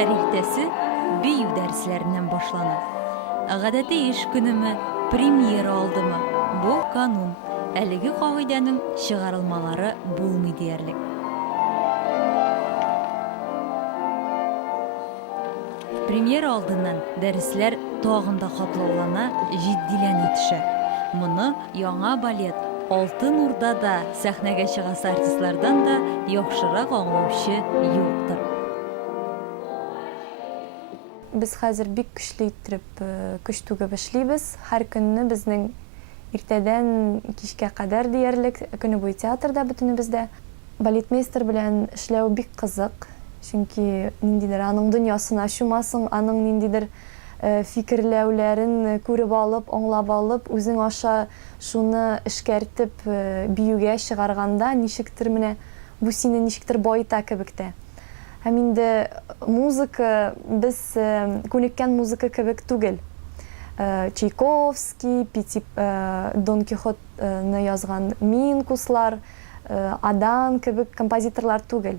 Her irtesi büyü derslerinden başlanır. Гадәти iş günümü pремьера aldımı. Bu kanun. Әлеге кагыйдәнең чыгарылмалары булмый диярлек. Премьера алдыннан дәресләр тагында катлаулана, җитдиләнә төшә. Моны яңа балет Алтын Урдада сәхнәгә чыгасы артистлардан да яхшырак аңлаучы юктыр. Biz хәзер бик көчле иттереп көч түгеп эшлибез. Һәр көнне безнең иртәдән кичкә кадәр диярлек көне буе театрда бөтенебездә. Балетмейстер белән эшләү бик кызык. Чөнки ниндидер аның дөньясына чумасың, аның ниндидер фикерләүләрен күреп алып, аңлап алып, үзең аша шуны эшкәртеп биюгә чыгарганда ничектер менә бу сине ничектер байыта кебек тә. Һәм инде музыка без күнеккән музыка кебек түгел. Чайковский, Дон Кихотны язган Минкуслар, Адан кебек композиторлар түгел.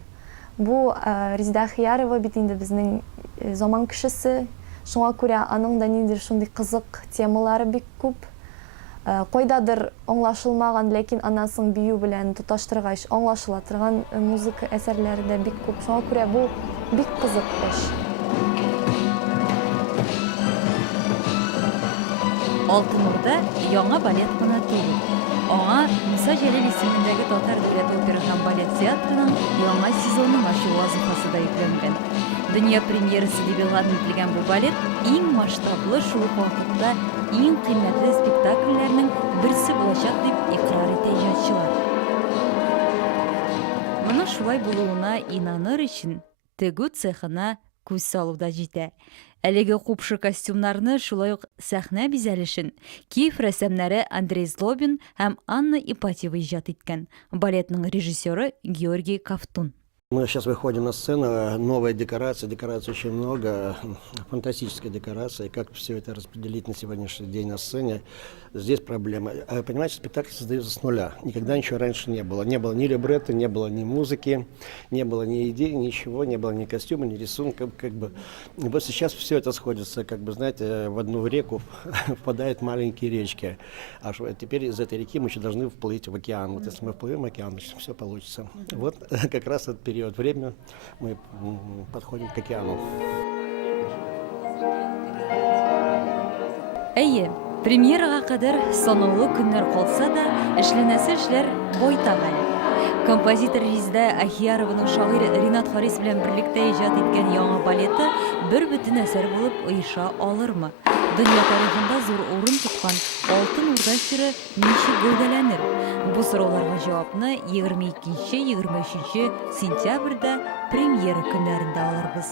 Бу Резида Ахиярова бит инде безнең заман кешесе. Шуңа күрә аның да ниндидер шундый кызык темалары бик күп. Кайдадыр аңлашылмаган, ләкин аннан соң бию белән тоташтыргач аңлашыла торган музыка әсәрләре дә бик күп. Шуңа күрә бу бик кызык эш. Алтын Урда яңа балет кына түгел. Аңа Муса Җәлил исемендәге Татар дәүләт опера һәм балет театрының яңа сезонын ачу вазифасы да йөкләнгән. Дөнья премьерасы дип игълан ителгән бу балет иң масштаблы шул ук вакытта иң кыйммәтле спектакльләрнең берсе булачак дип икрар итә иҗатчылар. Моның шулай булуына инаныр өчен тегү цехына күз салуда җитә. Әлеге купшы костюмнарны шулай ук сәхнә бизәлешен Киев рәссамнәре Андрей Злобин һәм Анна Ипатьева иҗат иткән. Балетның режиссеры Георгий Ковтун. Мы сейчас выходим на сцену, новая декорация, декораций очень много, фантастическая декорация. Как все это распределить на сегодняшний день на сцене, здесь проблема. Понимаете, спектакль создается с нуля. Никогда ничего раньше не было. Не было ни либретто, не было ни музыки, не было ни идей, ничего, не было ни костюма, ни рисунка. И вот сейчас все это сходится, знаете, в одну реку впадают маленькие речки. А теперь из этой реки мы еще должны вплыть в океан. Вот если мы вплывем в океан, все получится. Вот как раз этот период времени мы подходим к океану. Әйе, премьерага кадәр санаулы көннәр калса да, эшләнәсе эшләр байтак әле. Композитор Резида Ахиярованың шагыйрь Ринат Харис белән берлектә иҗат иткән яңа балеты бер бөтен әсәр булып оеша алырмы? Дөнья тарихында зур урын тоткан Алтын Урда чоры ничек гәүдәләнер? Бу сорауларга җавапны 22-23 сентябрьдә премьера көннәрендә алырбыз.